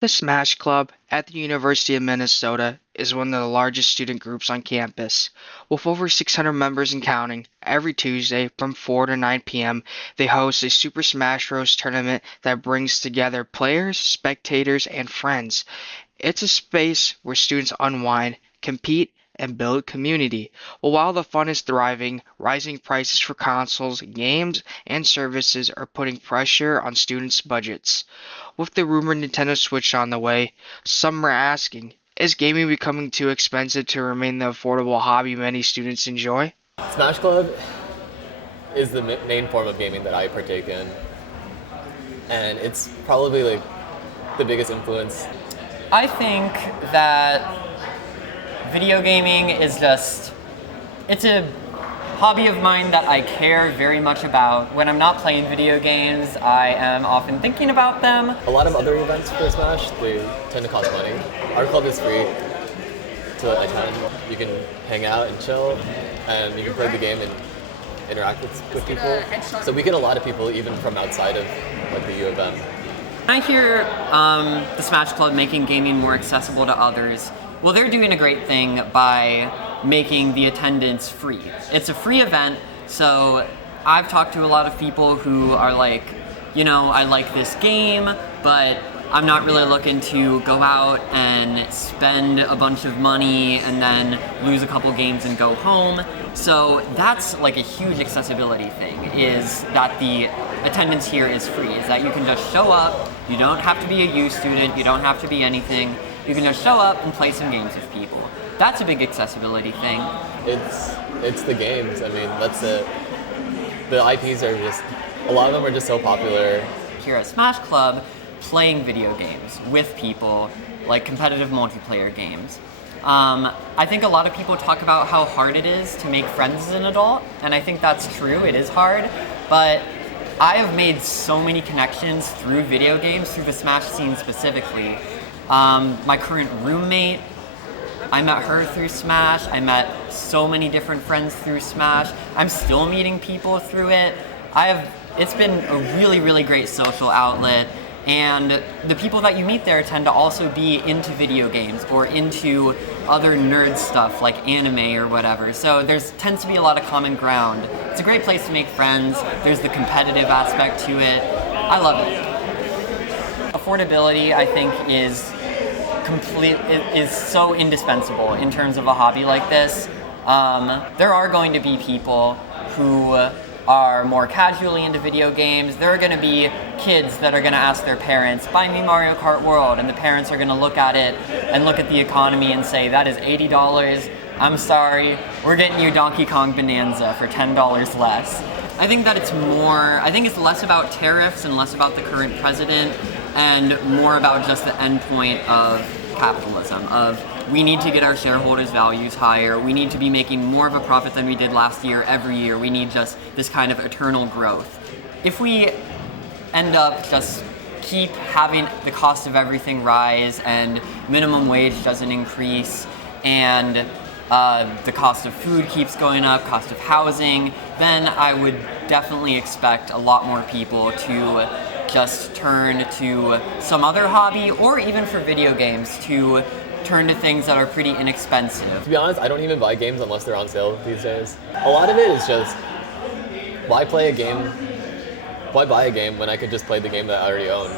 The Smash Club at the University of Minnesota is one of the largest student groups on campus. With over 600 members and counting, every Tuesday from 4 to 9 p.m., they host a Super Smash Bros. Tournament that brings together players, spectators, and friends. It's a space where students unwind, compete, and build community. Well, while the fun is thriving, rising prices for consoles, games, and services are putting pressure on students' budgets. With the rumored Nintendo Switch on the way, some are asking, is gaming becoming too expensive to remain the affordable hobby many students enjoy? Smash Club is the main form of gaming that I partake in, and it's probably like the biggest influence. I think that video gaming is it's a hobby of mine that I care very much about. When I'm not playing video games, I am often thinking about them. A lot of other events for Smash, they tend to cost money. Our club is free to attend. You can hang out and chill, and you can play the game and interact with people. So we get a lot of people even from outside of like the U of M. When I hear the Smash Club making gaming more accessible to others, well, they're doing a great thing by making the attendance free. It's a free event, so I've talked to a lot of people who are like, I like this game, but I'm not really looking to go out and spend a bunch of money and then lose a couple games and go home. So that's like a huge accessibility thing, is that the attendance here is free, is that you can just show up, you don't have to be a U student, you don't have to be anything, you can just show up and play some games with people. That's a big accessibility thing. It's the games. I mean, that's it. The IPs are just, a lot of them are just so popular. Here at Smash Club, playing video games with people, like competitive multiplayer games. I think a lot of people talk about how hard it is to make friends as an adult, and I think that's true, it is hard, but I have made so many connections through video games, through the Smash scene specifically. My current roommate, I met her through Smash. I met so many different friends through Smash. I'm still meeting people through it. It's been a really, really great social outlet. And the people that you meet there tend to also be into video games or into other nerd stuff like anime or whatever. So tends to be a lot of common ground. It's a great place to make friends. There's the competitive aspect to it. I love it. Affordability, I think, is so indispensable in terms of a hobby like this. There are going to be people who are more casually into video games. There are going to be kids that are going to ask their parents, buy me Mario Kart World, and the parents are going to look at it and look at the economy and say, that is $80. I'm sorry, we're getting you Donkey Kong Bonanza for $10 less. I think it's less about tariffs and less about the current president and more about just the end point of capitalism, of we need to get our shareholders' values higher, we need to be making more of a profit than we did last year every year, we need just this kind of eternal growth. If we end up just keep having the cost of everything rise and minimum wage doesn't increase and the cost of food keeps going up, cost of housing, then I would definitely expect a lot more people to just turn to some other hobby, or even for video games, to turn to things that are pretty inexpensive. To be honest, I don't even buy games unless they're on sale these days. A lot of it is just, why buy a game when I could just play the game that I already own?